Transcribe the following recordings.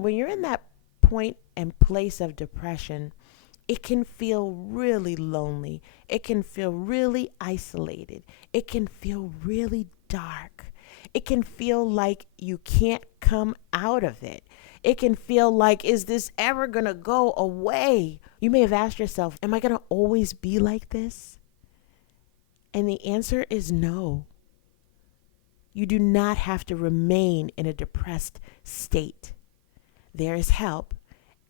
When you're in that point and place of depression, it can feel really lonely. It can feel really isolated. It can feel really dark. It can feel like you can't come out of it. It can feel like, is this ever going to go away? You may have asked yourself, am I going to always be like this? And the answer is no. You do not have to remain in a depressed state. There is help,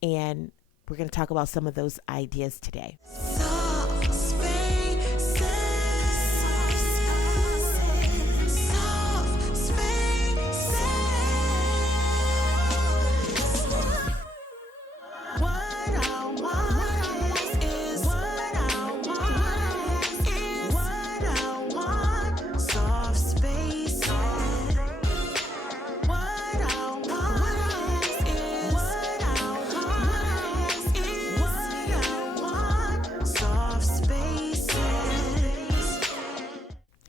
and we're going to talk about some of those ideas today.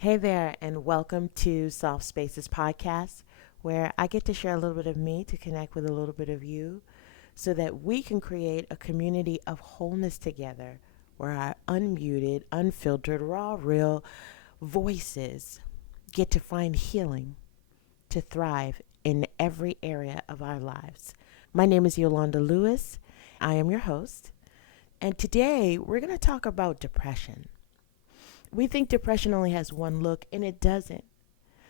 Hey there, and welcome to SoftSpaces podcast, where I get to share a little bit of me to connect with a little bit of you so that we can create a community of wholeness together where our unmuted, unfiltered, raw, real voices get to find healing to thrive in every area of our lives. My name is Yolanda Lewis. I am your host, and today we're going to talk about depression. We think depression only has one look, and it doesn't.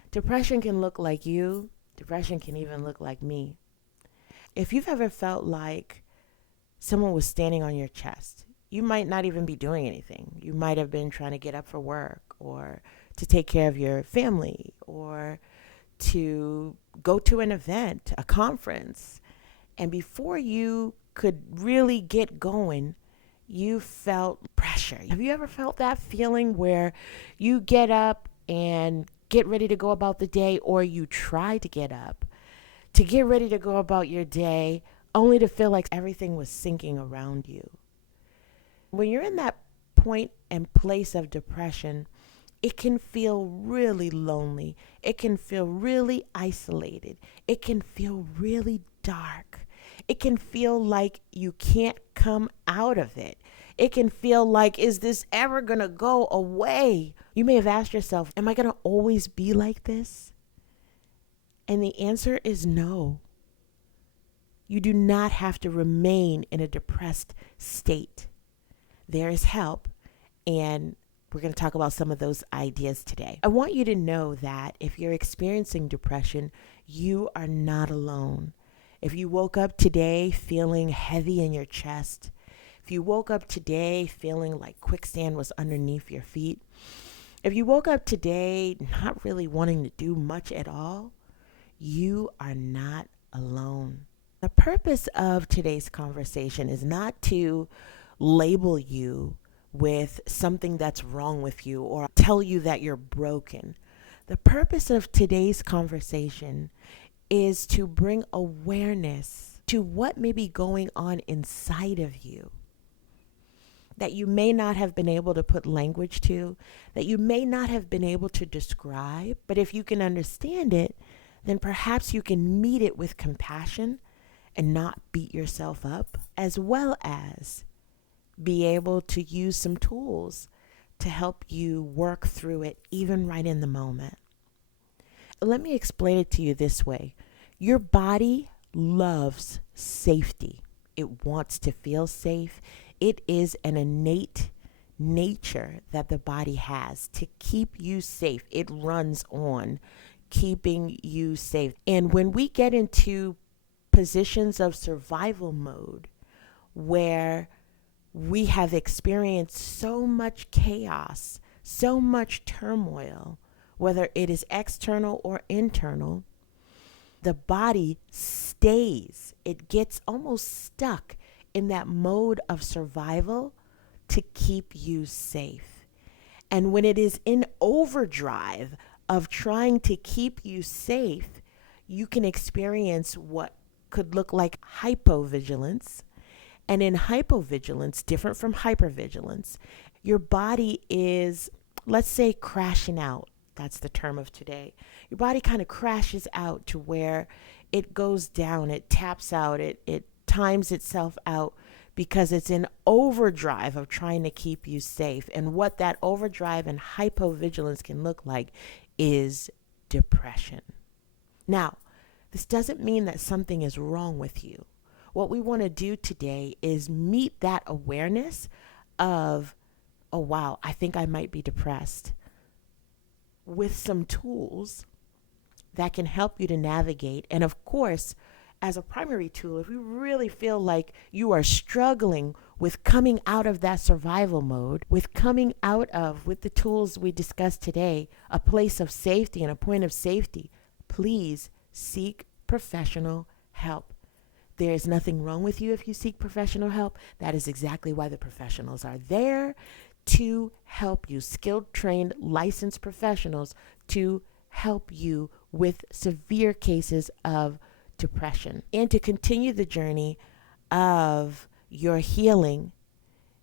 Depression can look like you. Depression can even look like me. If you've ever felt like someone was standing on your chest, you might not even be doing anything. You might have been trying to get up for work or to take care of your family or to go to an event, a conference. And before you could really get going, you felt pressure. Have you ever felt that feeling where you get up and get ready to go about the day, or you try to get up to get ready to go about your day only to feel like everything was sinking around you? When you're in that point and place of depression, it can feel really lonely. It can feel really isolated. It can feel really dark. It can feel like you can't come out of it. It can feel like, is this ever going to go away? You may have asked yourself, am I going to always be like this? And the answer is no. You do not have to remain in a depressed state. There is help, and we're going to talk about some of those ideas today. I want you to know that if you're experiencing depression, you are not alone. If you woke up today feeling heavy in your chest, if you woke up today feeling like quicksand was underneath your feet, if you woke up today not really wanting to do much at all, you are not alone. The purpose of today's conversation is not to label you with something that's wrong with you or tell you that you're broken. The purpose of today's conversation is to bring awareness to what may be going on inside of you that you may not have been able to put language to, that you may not have been able to describe. But if you can understand it, then perhaps you can meet it with compassion and not beat yourself up, as well as be able to use some tools to help you work through it, even right in the moment. Let me explain it to you this way. Your body loves safety. It wants to feel safe. It is an innate nature that the body has to keep you safe. It runs on keeping you safe. And when we get into positions of survival mode where we have experienced so much chaos, so much turmoil, whether it is external or internal, the body stays. It gets almost stuck in that mode of survival to keep you safe. And when it is in overdrive of trying to keep you safe, you can experience what could look like hypovigilance. And in hypovigilance, different from hypervigilance, your body is, let's say, crashing out. That's the term of today. Your body kind of crashes out to where it goes down, it taps out, it times itself out because it's in overdrive of trying to keep you safe. And what that overdrive and hypovigilance can look like is depression. Now, this doesn't mean that something is wrong with you. What we want to do today is meet that awareness of, oh, wow, I think I might be depressed, with some tools that can help you to navigate. And of course, as a primary tool, if you really feel like you are struggling with coming out of that survival mode, with coming out of, with the tools we discussed today, a place of safety and a point of safety, please seek professional help. There is nothing wrong with you if you seek professional help. That is exactly why the professionals are there, to help you. Skilled, trained, licensed professionals to help you with severe cases of depression and to continue the journey of your healing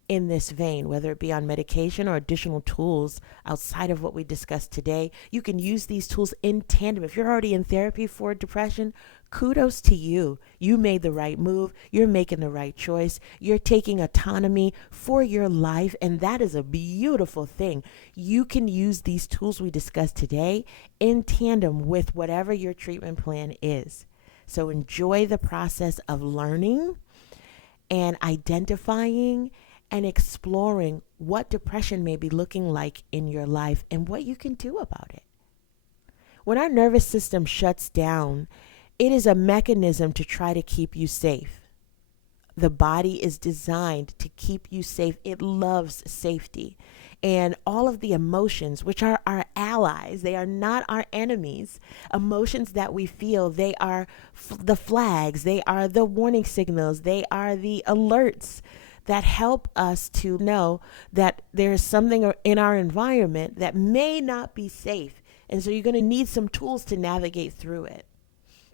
in this vein, whether it be on medication or additional tools outside of what we discussed today. You can use these tools in tandem. If you're already in therapy for depression, kudos to you. You made the right move. You're making the right choice. You're taking autonomy for your life, and that is a beautiful thing. You can use these tools we discussed today in tandem with whatever your treatment plan is. So enjoy the process of learning and identifying and exploring what depression may be looking like in your life and what you can do about it. When our nervous system shuts down, it is a mechanism to try to keep you safe. The body is designed to keep you safe. It loves safety. And all of the emotions, which are our allies, they are not our enemies. Emotions that we feel, they are the flags, they are the warning signals, they are the alerts that help us to know that there is something in our environment that may not be safe. And so you're going to need some tools to navigate through it.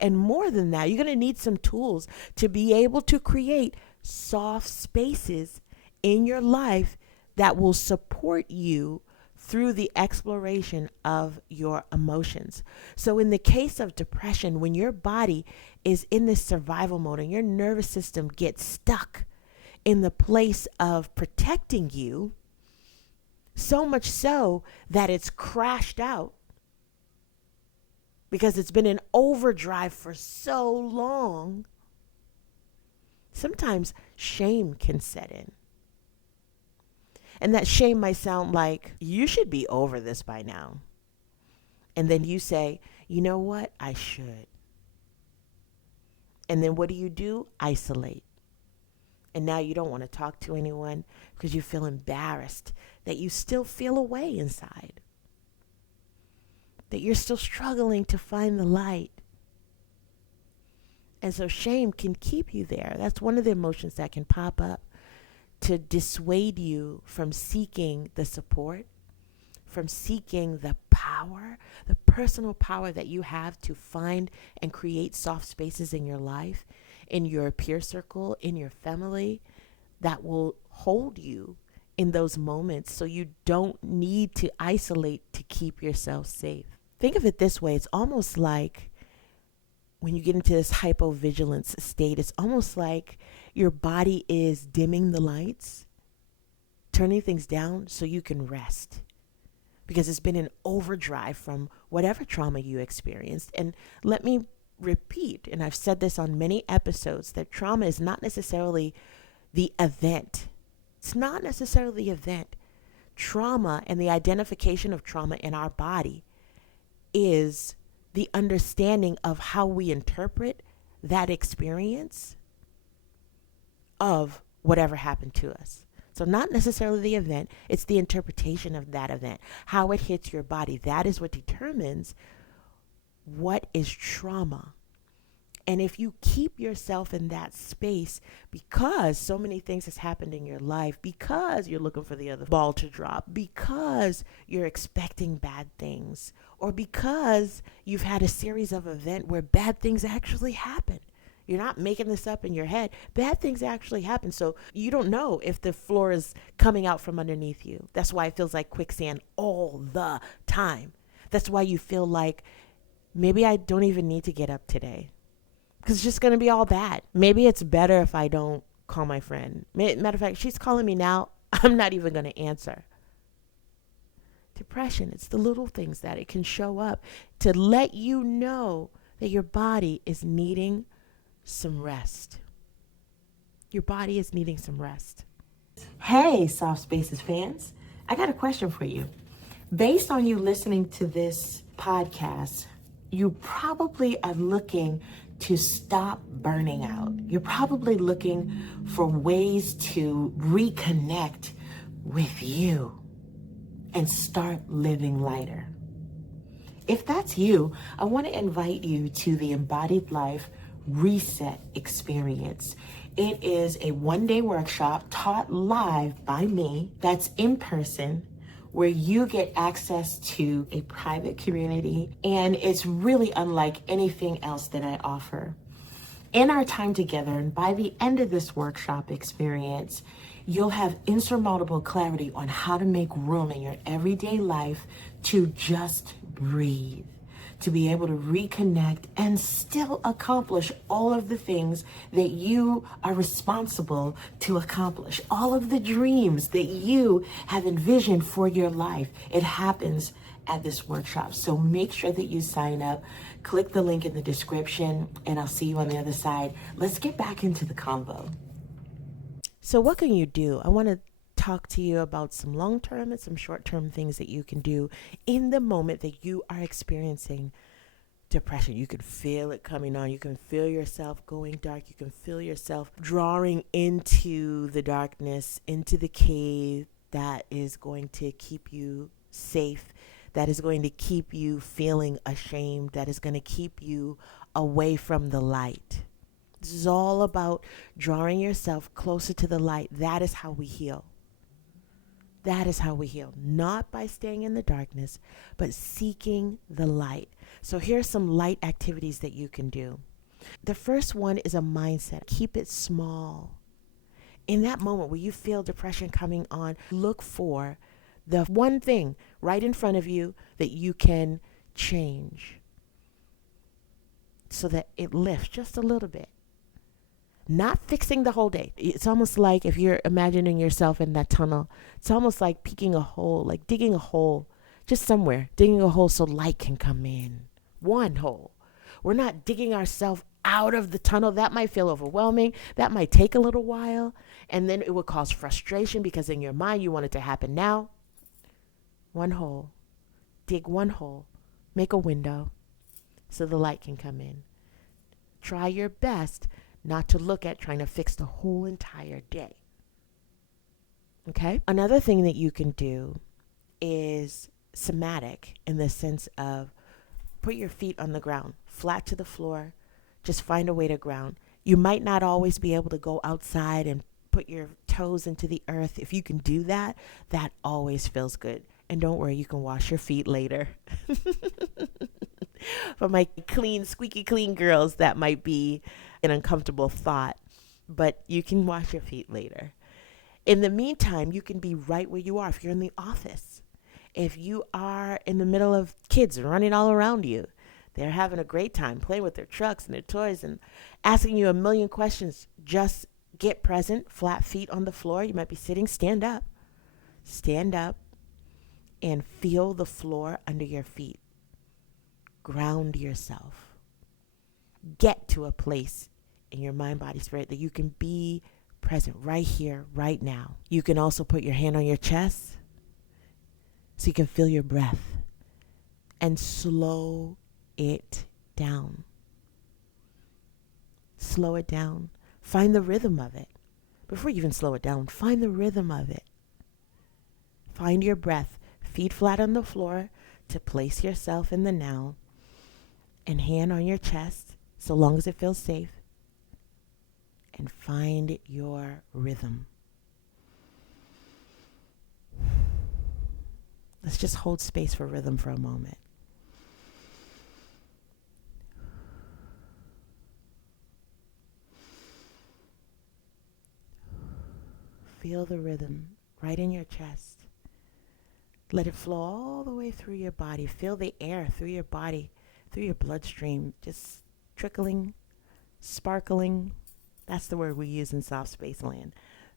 And more than that, you're going to need some tools to be able to create soft spaces in your life that will support you through the exploration of your emotions. So in the case of depression, when your body is in this survival mode and your nervous system gets stuck in the place of protecting you, so much so that it's crashed out because it's been in overdrive for so long, sometimes shame can set in. And that shame might sound like, you should be over this by now. And then you say, you know what? I should. And then what do? Isolate. And now you don't want to talk to anyone because you feel embarrassed that you still feel a way inside, that you're still struggling to find the light. And so shame can keep you there. That's one of the emotions that can pop up to dissuade you from seeking the support, from seeking the power, the personal power that you have to find and create soft spaces in your life, in your peer circle, in your family, that will hold you in those moments so you don't need to isolate to keep yourself safe. Think of it this way. It's almost like when you get into this hypovigilance state, it's almost like your body is dimming the lights, turning things down so you can rest, because it's been in overdrive from whatever trauma you experienced. And let me repeat, and I've said this on many episodes, that trauma is not necessarily the event. It's not necessarily the event. Trauma and the identification of trauma in our body is the understanding of how we interpret that experience of whatever happened to us. So not necessarily the event, it's the interpretation of that event, how it hits your body. That is what determines what is trauma. And if you keep yourself in that space because so many things has happened in your life, because you're looking for the other ball to drop, because you're expecting bad things, or because you've had a series of events where bad things actually happen. You're not making this up in your head. Bad things actually happen. So you don't know if the floor is coming out from underneath you. That's why it feels like quicksand all the time. That's why you feel like, maybe I don't even need to get up today. because it's just going to be all bad. Maybe it's better if I don't call my friend. Matter of fact, she's calling me now. I'm not even going to answer. Depression, it's the little things that it can show up to let you know that your body is needing some rest. Your body is needing some rest. Hey, SoftSpaces fans, I got a question for you. Based on you listening to this podcast, you probably are looking to stop burning out. You're probably looking for ways to reconnect with you and start living lighter. If that's you, I want to invite you to the Embodied Life Reset Experience. It is a one-day workshop taught live by me that's in person, where you get access to a private community, and it's really unlike anything else that I offer. In our time together, and by the end of this workshop experience, you'll have insurmountable clarity on how to make room in your everyday life to just breathe, to be able to reconnect and still accomplish all of the things that you are responsible to accomplish, all of the dreams that you have envisioned for your life. It happens at this workshop. So make sure that you sign up. Click the link in the description, and I'll see you on the other side. Let's get back into the convo. So what can you do? I want to talk to you about some long-term and some short-term things that you can do in the moment that you are experiencing depression. You can feel it coming on. You can feel yourself going dark. You can feel yourself drawing into the darkness, into the cave that is going to keep you safe, that is going to keep you feeling ashamed, that is going to keep you away from the light. This is all about drawing yourself closer to the light. That is how we heal. That is how we heal. Not by staying in the darkness, but seeking the light. So here's some light activities that you can do. The first one is a mindset. Keep it small. In that moment where you feel depression coming on, look for the one thing right in front of you that you can change so that it lifts just a little bit. Not fixing the whole day. It's almost like if you're imagining yourself in that tunnel, it's almost like peeking a hole, like digging a hole just somewhere, digging a hole so light can come in. One hole. We're not digging ourselves out of the tunnel. That might feel overwhelming. That might take a little while. And then it would cause frustration because in your mind you want it to happen now. One hole. Dig one hole. Make a window so the light can come in. Try your best not to look at trying to fix the whole entire day. Okay? Another thing that you can do is somatic, in the sense of put your feet on the ground, flat to the floor. Just find a way to ground. You might not always be able to go outside and put your toes into the earth. If you can do that, that always feels good. And don't worry, you can wash your feet later. For my clean, squeaky clean girls, that might be an uncomfortable thought, but you can wash your feet later. In the meantime, you can be right where you are. If you're in the office, if you are in the middle of kids running all around you, they're having a great time playing with their trucks and their toys and asking you a million questions, just get present, flat feet on the floor. You might be sitting, stand up and feel the floor under your feet. Ground yourself. Get to a place in your mind, body, spirit that you can be present right here, right now. You can also put your hand on your chest so you can feel your breath and slow it down. Slow it down. Find the rhythm of it. Before you even slow it down, find the rhythm of it. Find your breath. Feet flat on the floor to place yourself in the now, and hand on your chest so long as it feels safe, and find your rhythm. Let's just hold space for rhythm for a moment. Feel the rhythm right in your chest. Let it flow all the way through your body. Feel the air through your body, through your bloodstream, just trickling sparkling. That's the word we use in soft space land.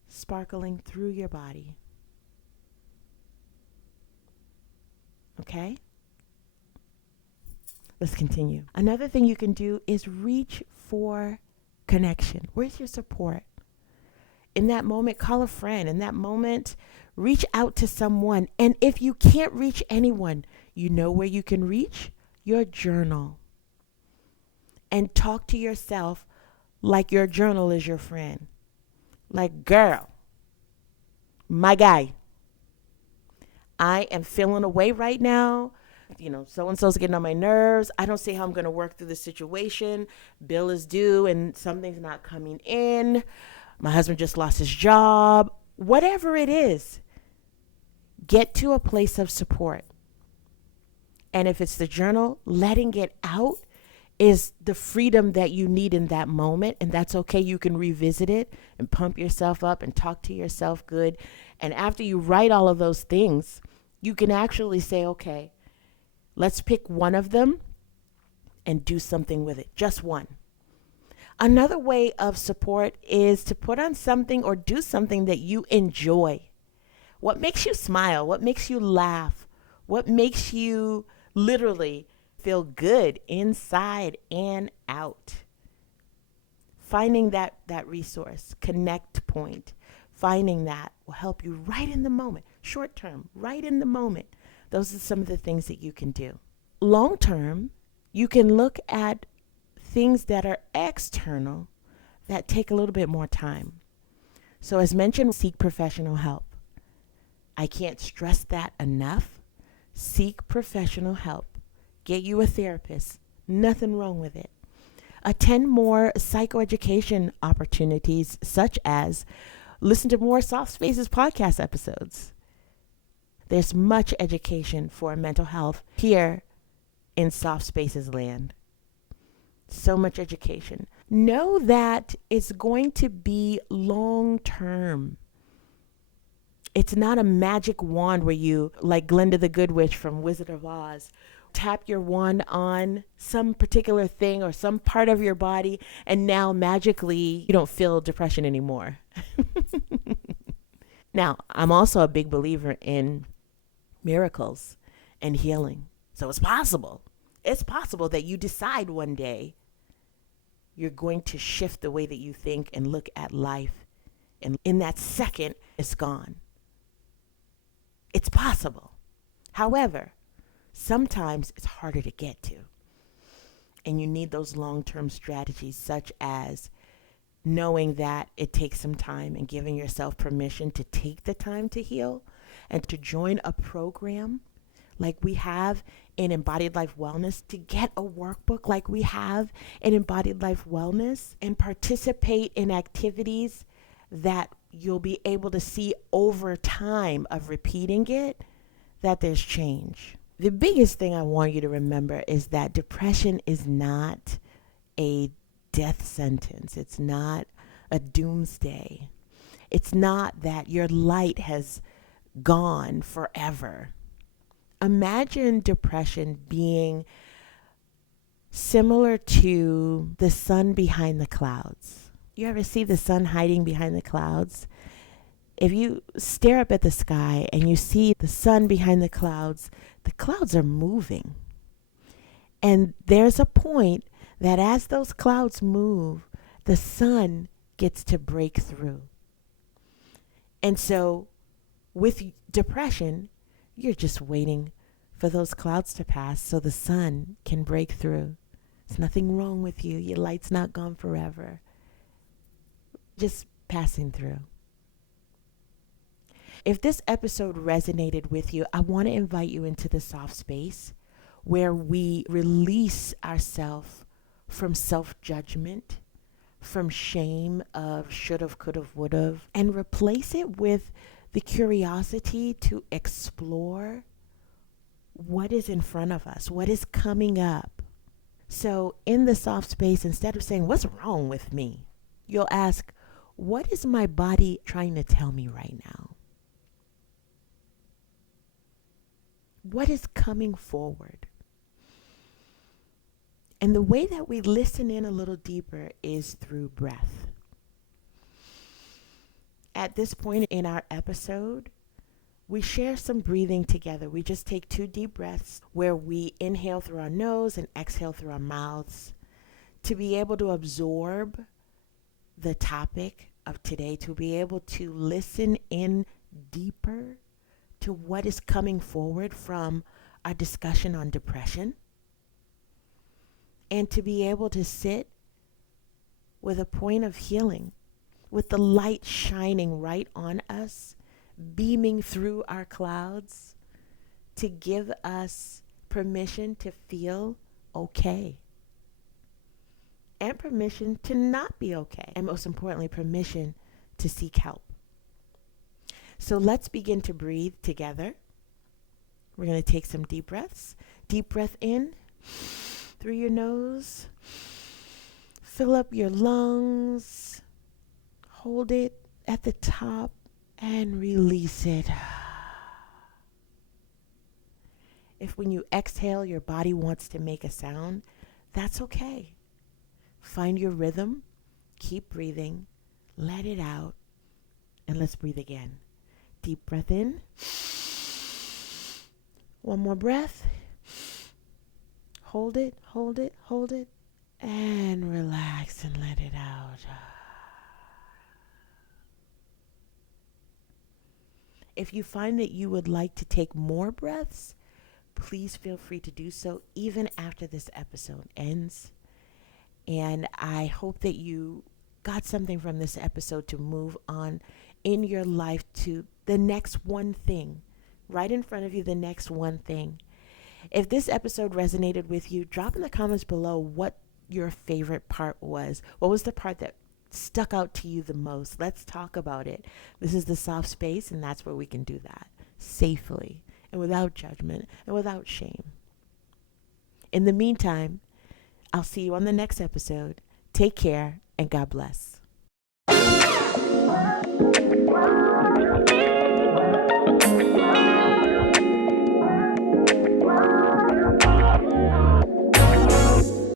Sparkling through your body. Okay? Let's continue. Another thing you can do is reach for connection. Where's your support? In that moment, call a friend. In that moment, reach out to someone. And if you can't reach anyone, you know where you can reach? Your journal. And talk to yourself like your journal is your friend. Like, girl, my guy, I am feeling away right now. So and so's getting on my nerves. I don't see how I'm going to work through this situation. Bill is due and something's not coming in. My husband just lost his job. Whatever it is, get to a place of support. And if it's the journal, letting it out is the freedom that you need in that moment. And that's okay. You can revisit it and pump yourself up and talk to yourself good. And after you write all of those things, you can actually say, okay, let's pick one of them and do something with it. Just one. Another way of support is to put on something or do something that you enjoy. What makes you smile? What makes you laugh? What makes you literally feel good inside and out? Finding that resource, connect point, finding that will help you right in the moment. Short term, right in the moment. Those are some of the things that you can do. Long term, you can look at things that are external that take a little bit more time. So as mentioned, seek professional help. I can't stress that enough. Seek professional help. Get you a therapist. Nothing wrong with it. Attend more psychoeducation opportunities, such as listen to more SoftSpaces podcast episodes. There's much education for mental health here in SoftSpaces land. So much education. Know that it's going to be long term. It's not a magic wand where you, like Glinda the Good Witch from Wizard of Oz, tap your wand on some particular thing or some part of your body, and now magically you don't feel depression anymore. Now, I'm also a big believer in miracles and healing. So it's possible. It's possible that you decide one day you're going to shift the way that you think and look at life. And in that second, it's gone. It's possible. However, sometimes it's harder to get to. And you need those long-term strategies, such as knowing that it takes some time and giving yourself permission to take the time to heal and to join a program like we have in Embodied Life Wellness, to get a workbook like we have in Embodied Life Wellness, and participate in activities that you'll be able to see over time of repeating it, that there's change. The biggest thing I want you to remember is that depression is not a death sentence. It's not a doomsday. It's not that your light has gone forever. Imagine depression being similar to the sun behind the clouds. You ever see the sun hiding behind the clouds? If you stare up at the sky and you see the sun behind the clouds are moving. And there's a point that as those clouds move, the sun gets to break through. And so with depression, you're just waiting for those clouds to pass so the sun can break through. There's nothing wrong with you. Your light's not gone forever. Just passing through. If this episode resonated with you, I want to invite you into the soft space where we release ourselves from self-judgment, from shame of should've, could've, would've, and replace it with the curiosity to explore what is in front of us, what is coming up. So in the soft space, instead of saying, what's wrong with me? You'll ask, what is my body trying to tell me right now? What is coming forward? And the way that we listen in a little deeper is through breath. At this point in our episode, we share some breathing together. We just take 2 deep breaths where we inhale through our nose and exhale through our mouths to be able to absorb the topic of today, to be able to listen in deeper to what is coming forward from our discussion on depression, and to be able to sit with a point of healing, with the light shining right on us, beaming through our clouds to give us permission to feel okay. And permission to not be okay. And most importantly, permission to seek help. So let's begin to breathe together. We're going to take some deep breaths. Deep breath in through your nose. Fill up your lungs. Hold it at the top and release it. If when you exhale, your body wants to make a sound, that's okay. Find your rhythm, keep breathing, let it out, and let's breathe again. Deep breath in. One more breath. Hold it, hold it, hold it, and relax and let it out. If you find that you would like to take more breaths, please feel free to do so even after this episode ends. And I hope that you got something from this episode to move on in your life to the next one thing, right in front of you, the next one thing. If this episode resonated with you, drop in the comments below what your favorite part was. What was the part that stuck out to you the most? Let's talk about it. This is the soft space, and that's where we can do that safely and without judgment and without shame. In the meantime, I'll see you on the next episode. Take care and God bless.